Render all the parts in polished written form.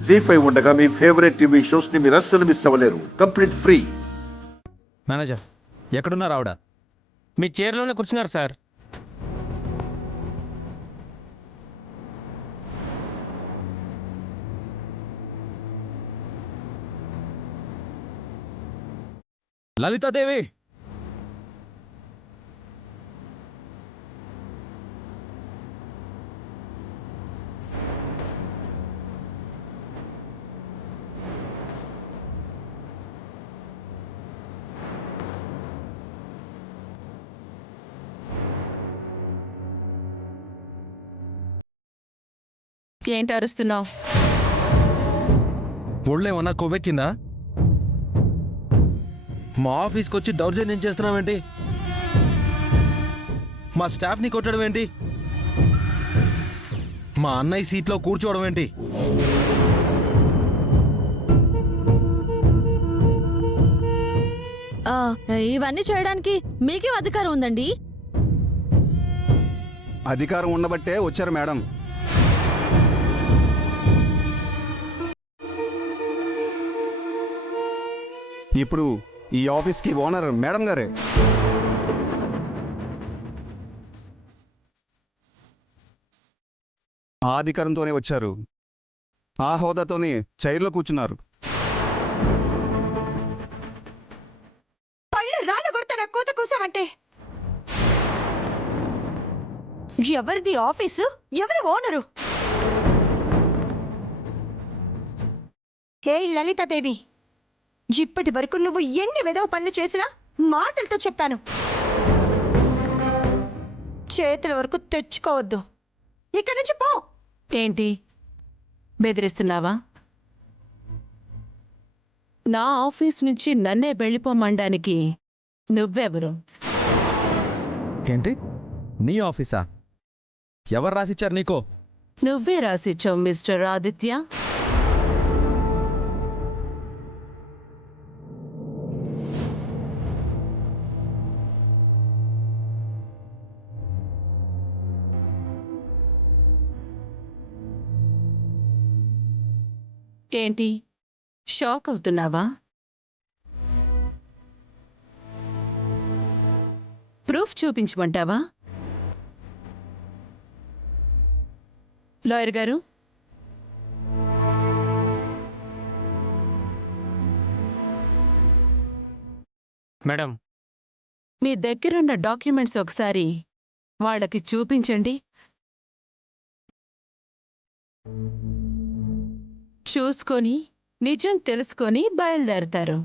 జీ5 ఉండగా మీ favourite TV shows ని మీరు అస్సలు మిస్ అవ్వలేరు. Complete free. మేనేజర్ ఎక్కడున్నారు ఆవిడ? మీ చైర్లోనే కూర్చున్నారు సార్. లలితాదేవి, ఏంటి అరుస్తున్నావు? ఒళ్ళేమన్నా కొవ్వెక్కిందా? మా ఆఫీస్కి వచ్చి దౌర్జన్యం చేస్తున్నావేంటి? మా స్టాఫ్ని కొట్టడం ఏంటి? మా అన్నయ్య సీట్లో కూర్చోవడం ఏంటి? ఇవన్నీ చేయడానికి మీకేం అధికారం ఉందండి? అధికారం ఉండబట్టే వచ్చారు మేడం. ఇప్పుడు ఈ ఆఫీస్కి ఓనర్ మేడం గారే. ఆ అధికారంతోనే వచ్చారు, ఆ హోదాతోనే చైర్లో కూర్చున్నారు. పళ్ళు రాలగొడతారా కూత కూసామంటే? ఎవరిది ఆఫీసు? ఎవరు ఓనరు? ఏ లలితాదేవి, ఇప్పటి వరకు నువ్వు ఎన్ని వెదవ పనులు చేసినా మాటలతో చెప్పాను, చేతుల వరకు తెచ్చుకోవద్దు. ఇక్కడి నుంచి పో. ఏంటి బెదిరిస్తున్నావా? నా ఆఫీస్ నుంచి నన్నే వెళ్ళిపోమనడానికి నువ్వెవరు? ఏంటి? నీ ఆఫీసా? ఎవరు రాసిచ్చారు నీకో? నువ్వే రాసిచ్చావు మిస్టర్ ఆదిత్య. ఏంటి షాక్ అవుతున్నావా? ప్రూఫ్ చూపించమంటావా? లాయర్ గారు, మేడం, మీ దగ్గరున్న డాక్యుమెంట్స్ ఒకసారి వాళ్ళకి చూపించండి. చూసుకొని నిజం తెలుసుకొని బయలుదేరతారు.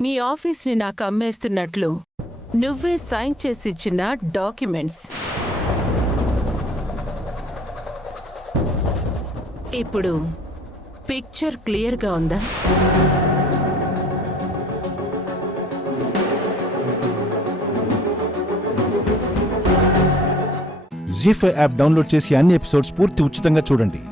మీ ఆఫీస్ని నాకు అమ్మేస్తున్నట్లు నువ్వే సైన్ చేసి ఇచ్చిన డాక్యుమెంట్స్. ఇప్పుడు పిక్చర్ క్లియర్గా ఉందా? జీ5 యాప్ డౌన్లోడ్ చేసి అన్ని ఎపిసోడ్స్ పూర్తి ఉచితంగా చూడండి.